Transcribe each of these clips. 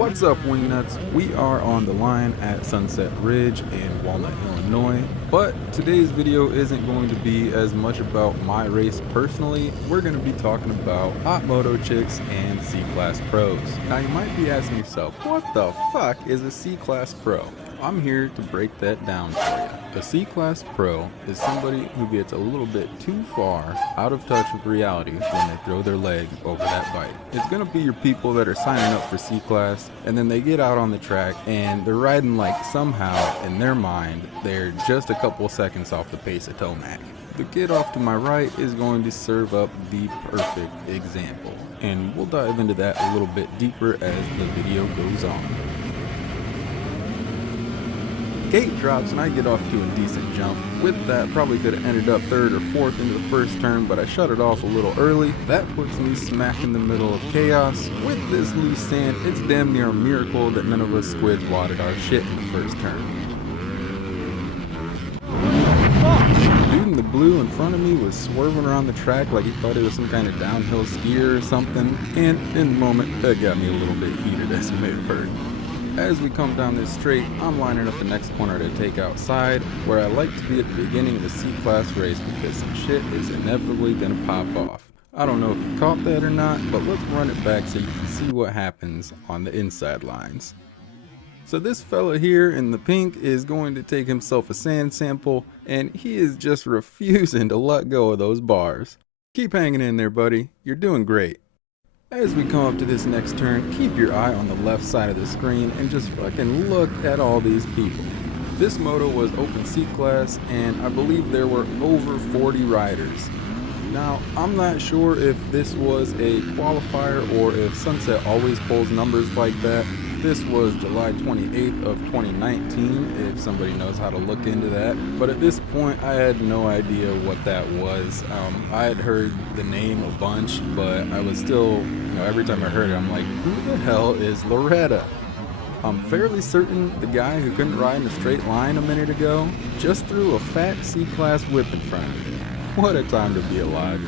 What's up, wingnuts? We are on the line at Sunset Ridge in Walnut, Illinois, but today's video isn't going to be as much about my race personally. We're going to be talking about hot moto chicks and C-Class pros. Now you might be asking yourself, what the fuck is a C-Class pro? I'm here to break that down for you. A C-Class pro is somebody who gets a little bit too far out of touch with reality when they throw their leg over that bike. It's going to be your people that are signing up for C-Class, and then they get out on the track and they're riding like somehow in their mind they're just a couple seconds off the pace of Tomac. The kid off to my right is going to serve up the perfect example, and we'll dive into that a little bit deeper as the video goes on. Gate drops and I get off to a decent jump. With that, probably could have ended up third or fourth into the first turn, but I shut it off a little early. That puts me smack in the middle of chaos. With this loose sand, it's damn near a miracle that none of us squids wadded our shit in the first turn. Dude in the blue in front of me was swerving around the track like he thought it was some kind of downhill skier or something, and in the moment, that got me a little bit heated, as you may have heard. As we come down this straight, I'm lining up the next corner to take outside, where I like to be at the beginning of the C-Class race because some shit is inevitably gonna pop off. I don't know if you caught that or not, but let's run it back so you can see what happens on the inside lines. So this fella here in the pink is going to take himself a sand sample, and he is just refusing to let go of those bars. Keep hanging in there, buddy. You're doing great. As we come up to this next turn, keep your eye on the left side of the screen and just fucking look at all these people. This moto was open C-Class, and I believe there were over 40 riders. Now, I'm not sure if this was a qualifier or if Sunset always pulls numbers like that. This was July 28th of 2019, if somebody knows how to look into that. But at this point, I had no idea what that was. I had heard the name a bunch, but I was still, every time I heard it, I'm like, who the hell is Loretta? I'm fairly certain the guy who couldn't ride in a straight line a minute ago just threw a fat C-Class whip in front of me. What a time to be alive.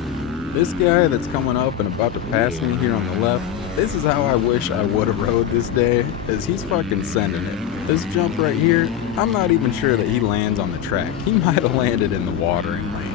This guy that's coming up and about to pass me here on the left, this is how I wish I would have rode this day, as he's fucking sending it. This jump right here, I'm not even sure that he lands on the track. He might have landed in the watering lane.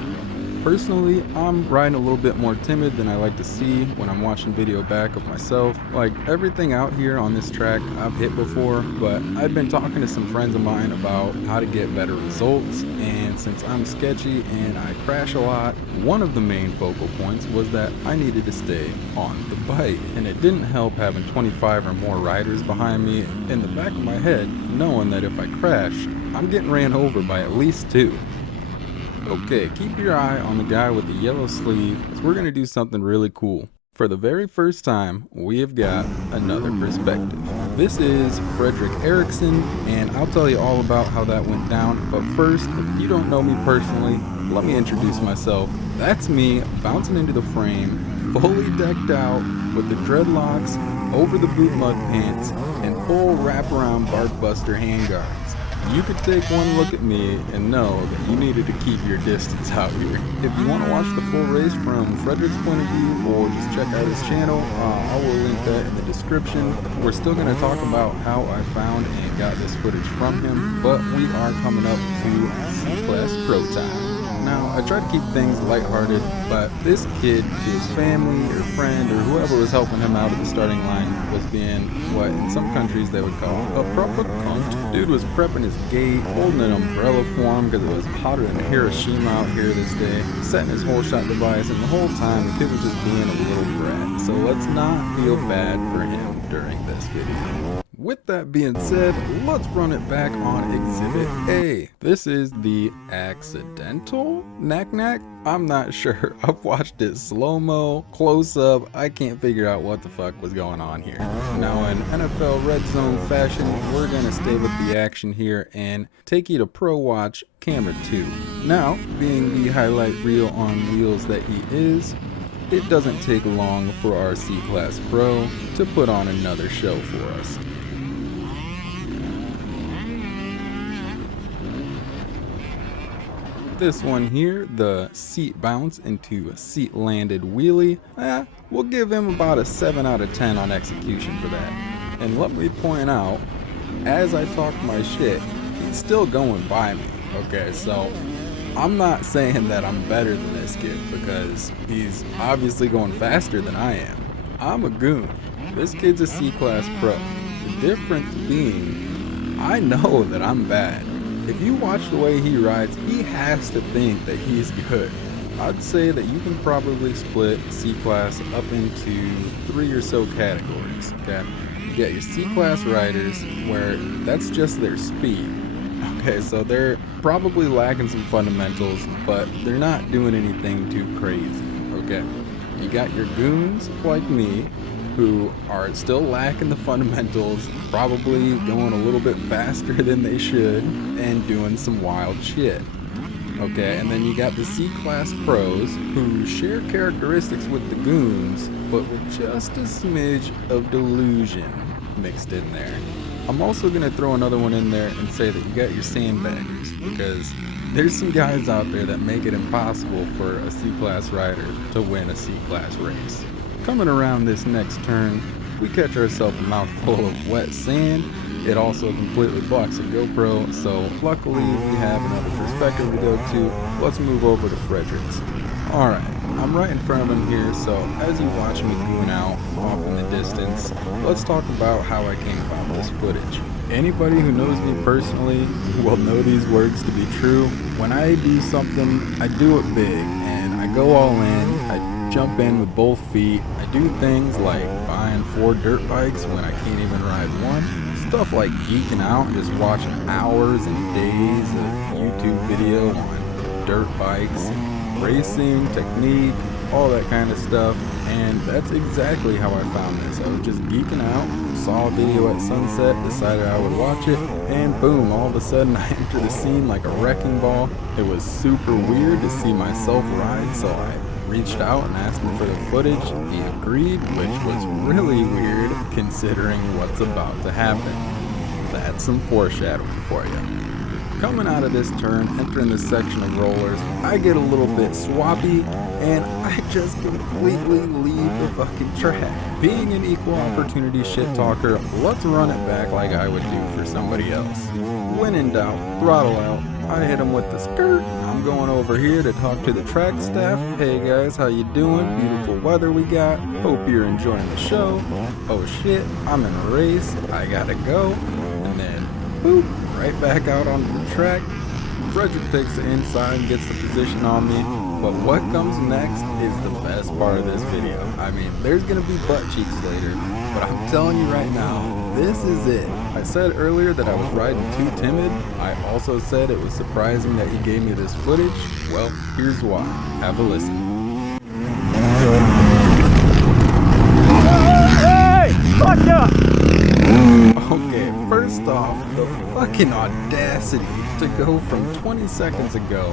Personally, I'm riding a little bit more timid than I like to see when I'm watching video back of myself. Like, everything out here on this track I've hit before, but I've been talking to some friends of mine about how to get better results, and since I'm sketchy and I crash a lot, one of the main focal points was that I needed to stay on the bike, and it didn't help having 25 or more riders behind me in the back of my head, knowing that if I crash, I'm getting ran over by at least 2. Okay, keep your eye on the guy with the yellow sleeve, as we're going to do something really cool. For the very first time, we have got another perspective. This is Frederick Erickson, and I'll tell you all about how that went down. But first, if you don't know me personally, let me introduce myself. That's me bouncing into the frame, fully decked out with the dreadlocks, over the boot mud pants, and full wraparound bark buster handguards. You could take one look at me and know that you needed to keep your distance out here. If you want to watch the full race from Frederick's point of view, or just check out his channel, I will link that in the description. We're still going to talk about how I found and got this footage from him, but we are coming up to C-Class Pro time. Now, I try to keep things lighthearted, but this kid, his family or friend or whoever was helping him out at the starting line was being what in some countries they would call a proper cunt. Dude was prepping his gate, holding an umbrella for him because it was hotter than Hiroshima out here this day, setting his whole shot device, and the whole time the kid was just being a little brat. So let's not feel bad for him during this video. With that being said, let's run it back on Exhibit A. This is the accidental knack-knack? I'm not sure. I've watched it slow-mo, close-up. I can't figure out what the fuck was going on here. Now in NFL Red Zone fashion, we're gonna stay with the action here and take you to Pro Watch Camera 2. Now, being the highlight reel on wheels that he is, it doesn't take long for our C-Class Pro to put on another show for us. This one here, the seat bounce into a seat landed wheelie, we'll give him about a 7 out of 10 on execution for that. And let me point out, as I talk my shit, he's still going by me. Okay, so I'm not saying that I'm better than this kid because he's obviously going faster than I am. I'm a goon. This kid's a C-Class pro. The difference being, I know that I'm bad. If you watch the way he rides, he has to think that he's good. I'd say that you can probably split C-Class up into 3 or so categories, okay? You got your C-Class riders, where that's just their speed. Okay, so they're probably lacking some fundamentals, but they're not doing anything too crazy, okay? You got your goons, like me, who are still lacking the fundamentals, probably going a little bit faster than they should, and doing some wild shit. Okay, and then you got the C-Class pros, who share characteristics with the goons, but with just a smidge of delusion mixed in there. I'm also going to throw another one in there and say that you got your sandbaggers, because there's some guys out there that make it impossible for a C-Class rider to win a C-Class race. Coming around this next turn, we catch ourselves a mouthful of wet sand. It also completely blocks the GoPro, so luckily we have another perspective to go to. Let's move over to Frederick's. Alright, I'm right in front of him here, so as you watch me goon out off in the distance, let's talk about how I came about this footage. Anybody who knows me personally will know these words to be true. When I do something, I do it big, and I go all in. I jump in with both feet. I do things like buying 4 dirt bikes when I can't even ride one. Stuff like geeking out, just watching hours and days of YouTube video on dirt bikes, racing, technique, all that kind of stuff. And that's exactly how I found this. I was just geeking out, saw a video at sunset, decided I would watch it, and boom, all of a sudden I entered the scene like a wrecking ball. It was super weird to see myself ride, so I reached out and asked him for the footage. He agreed, which was really weird considering what's about to happen. That's some foreshadowing for you. Coming out of this turn, entering this section of rollers, I get a little bit swappy, and I just completely leave the fucking track. Being an equal opportunity shit talker, let's run it back like I would do for somebody else. When in doubt, throttle out. I hit him with the skirt. I'm going over here to talk to the track staff. Hey guys, how you doing? Beautiful weather we got. Hope you're enjoying the show. Oh shit, I'm in a race. I gotta go. And then, boop, right back out onto the track. Frederick takes the inside and gets the position on me. But what comes next is the best part of this video. I mean, there's gonna be butt cheeks later, but I'm telling you right now, this is it. I said earlier that I was riding too timid. I also said it was surprising that he gave me this footage. Well, here's why. Have a listen. Hey! Fuck up! Okay, first off, the fucking audacity to go from 20 seconds ago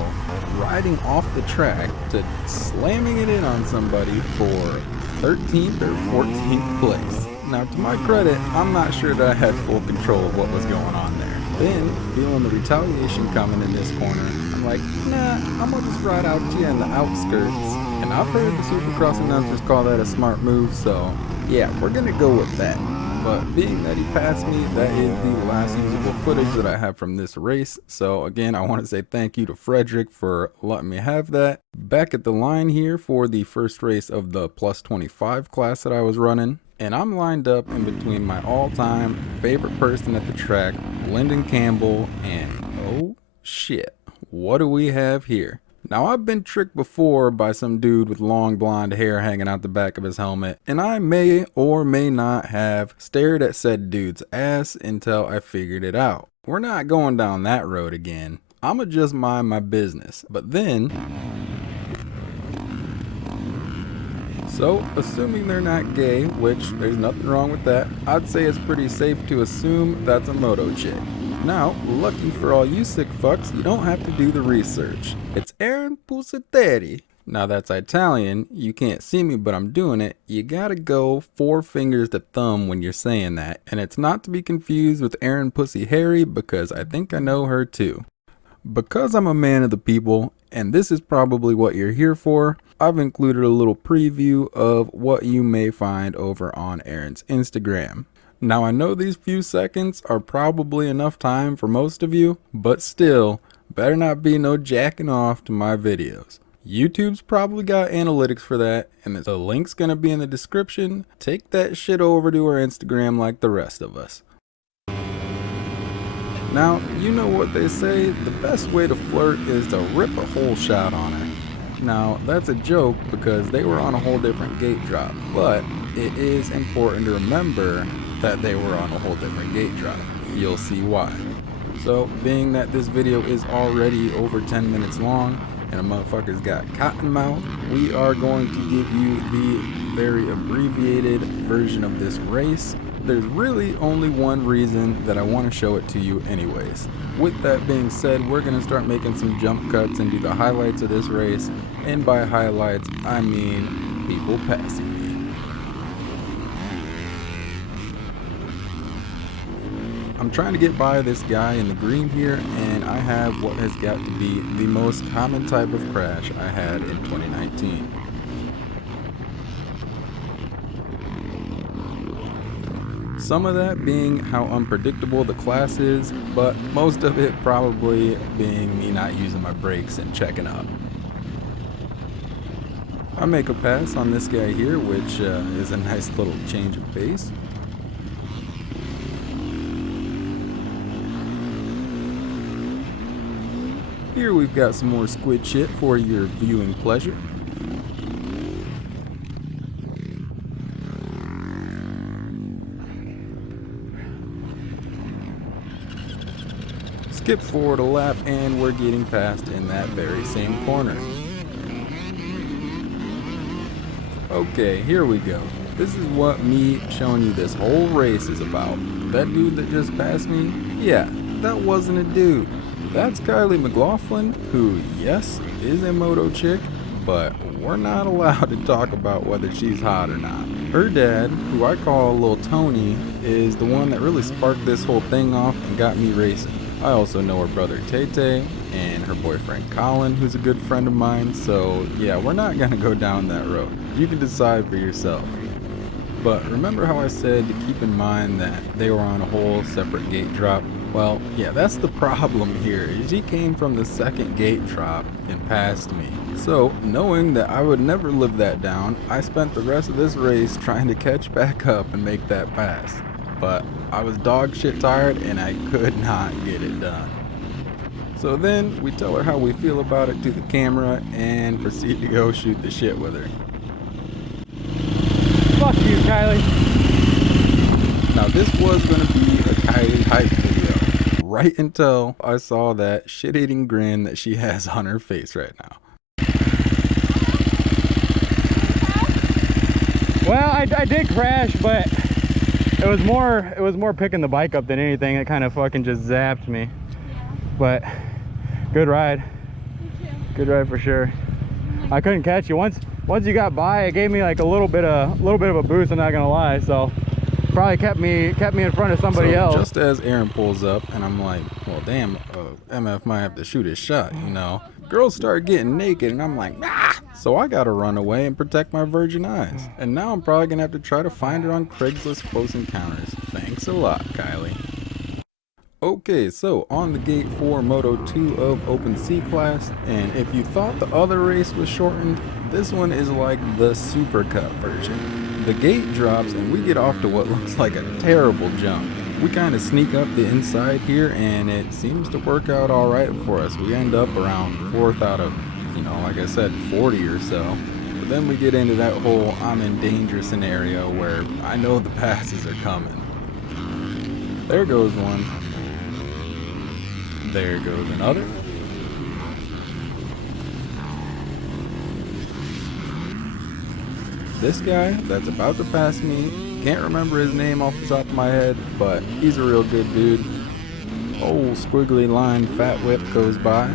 riding off the track to slamming it in on somebody for 13th or 14th place. Now, to my credit, I'm not sure that I had full control of what was going on there. Then, feeling the retaliation coming in this corner, I'm like, nah, I'm gonna just ride out to you in the outskirts. And I've heard the Supercross announcers call that a smart move, so yeah, we're gonna go with that. But being that he passed me, that is the last usable footage that I have from this race. So again, I want to say thank you to Frederick for letting me have that. Back at the line here for the first race of the plus 25 class that I was running. And I'm lined up in between my all-time favorite person at the track, Lyndon Campbell, and oh shit, what do we have here? Now, I've been tricked before by some dude with long blonde hair hanging out the back of his helmet, and I may or may not have stared at said dude's ass until I figured it out. We're not going down that road again. I'ma just mind my business. But then, so assuming they're not gay, which there's nothing wrong with that, I'd say it's pretty safe to assume that's a moto chick. Now, lucky for all you sick fucks, you don't have to do the research. It's Aaron Pusateri. Now that's Italian, you can't see me but I'm doing it. You gotta go 4 fingers to thumb when you're saying that. And it's not to be confused with Aaron Pussy Harry because I think I know her too. Because I'm a man of the people, and this is probably what you're here for, I've included a little preview of what you may find over on Aaron's Instagram. Now I know these few seconds are probably enough time for most of you, but still, better not be no jacking off to my videos. YouTube's probably got analytics for that, and the link's gonna be in the description. Take that shit over to her Instagram like the rest of us. Now, you know what they say, the best way to flirt is to rip a whole shot on her. Now, that's a joke because they were on a whole different gate drop, but it is important to remember that they were on a whole different gate drop. You'll see why. So, being that this video is already over 10 minutes long and a motherfucker's got cotton mouth, we are going to give you the very abbreviated version of this race. There's really only one reason that I want to show it to you anyways. With that being said, we're going to start making some jump cuts and do the highlights of this race. And by highlights, I mean people passing me. I'm trying to get by this guy in the green here, and I have what has got to be the most common type of crash I had in 2019. Some of that being how unpredictable the class is, but most of it probably being me not using my brakes and checking up. I make a pass on this guy here, which is a nice little change of pace. Here we've got some more squid shit for your viewing pleasure. Skip forward a lap and we're getting past in that very same corner. Okay, here we go. This is what me showing you this whole race is about. That dude that just passed me, yeah, that wasn't a dude. That's Kylie McLaughlin, who, yes, is a moto chick, but we're not allowed to talk about whether she's hot or not. Her dad, who I call Lil Tony, is the one that really sparked this whole thing off and got me racing. I also know her brother Tay and her boyfriend Colin, who's a good friend of mine, so yeah, we're not gonna go down that road. You can decide for yourself. But remember how I said to keep in mind that they were on a whole separate gate drop? Well, yeah, that's the problem here. She came from the second gate drop and passed me. So, knowing that I would never live that down, I spent the rest of this race trying to catch back up and make that pass. But I was dog shit tired and I could not get it done. So then we tell her how we feel about it to the camera and proceed to go shoot the shit with her. Fuck you, Kylie. Now this was going to be a Kylie hype video, right until I saw that shit-eating grin that she has on her face right now. Well, I did crash, but it was more picking the bike up than anything. It kind of fucking just zapped me. But good ride. Good ride for sure. I couldn't catch you once you got by. It gave me like a little bit of a boost, I'm not gonna lie. So probably kept me in front of somebody else. Just as Aaron pulls up and I'm like, well damn, MF might have to shoot his shot, you know. Girls start getting naked and I'm like, ah! So I gotta run away and protect my virgin eyes. And now I'm probably gonna have to try to find her on Craigslist Close Encounters. Thanks a lot, Kylie. Okay, so on the gate for Moto 2 of Open C class, and if you thought the other race was shortened, this one is like the supercut version. The gate drops and we get off to what looks like a terrible jump. We kind of sneak up the inside here and it seems to work out alright for us. We end up around 4th out of, you know, like I said, 40 or so. But then we get into that whole I'm in danger scenario where I know the passes are coming. There goes one. There goes another. This guy that's about to pass me, can't remember his name off the top of my head, but he's a real good dude. Old squiggly line fat whip goes by.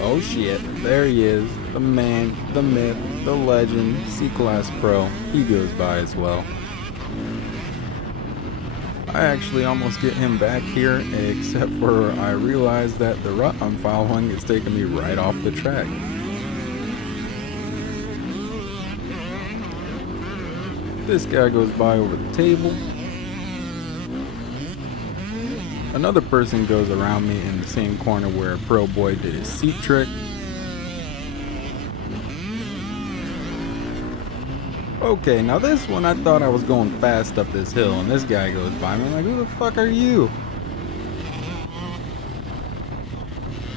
Oh shit, there he is, the man, the myth, the legend, C-Class Pro. He goes by as well. I actually almost get him back here, except for I realize that the rut I'm following is taking me right off the track. This guy goes by over the table. Another person goes around me in the same corner where a pro boy did his seat trick. Okay, now this one I thought I was going fast up this hill, and this guy goes by me. I'm like, who the fuck are you?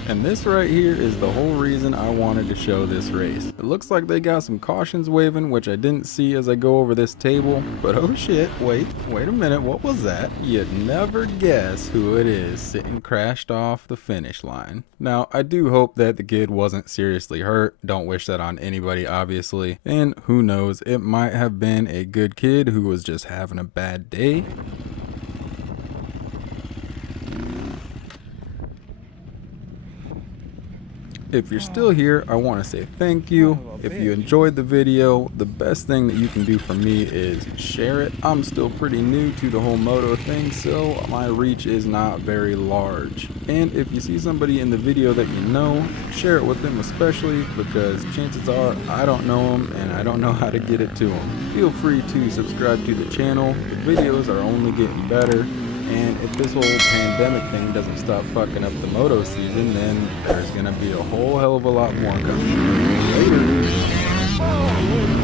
And this right here is the whole reason I wanted to show this race. It looks like they got some cautions waving, which I didn't see as I go over this table. But oh shit, wait a minute, what was that? You'd never guess who it is sitting crashed off the finish line. Now, I do hope that the kid wasn't seriously hurt. Don't wish that on anybody, obviously. And who knows, it might have been a good kid who was just having a bad day. If you're still here, I want to say thank you. If you enjoyed the video, the best thing that you can do for me is share it. I'm still pretty new to the whole moto thing, so my reach is not very large. And if you see somebody in the video that you know, share it with them, especially because chances are I don't know them and I don't know how to get it to them. Feel free to subscribe to the channel. The videos are only getting better. And if this whole pandemic thing doesn't stop fucking up the moto season, then there's gonna be a whole hell of a lot more coming. Later.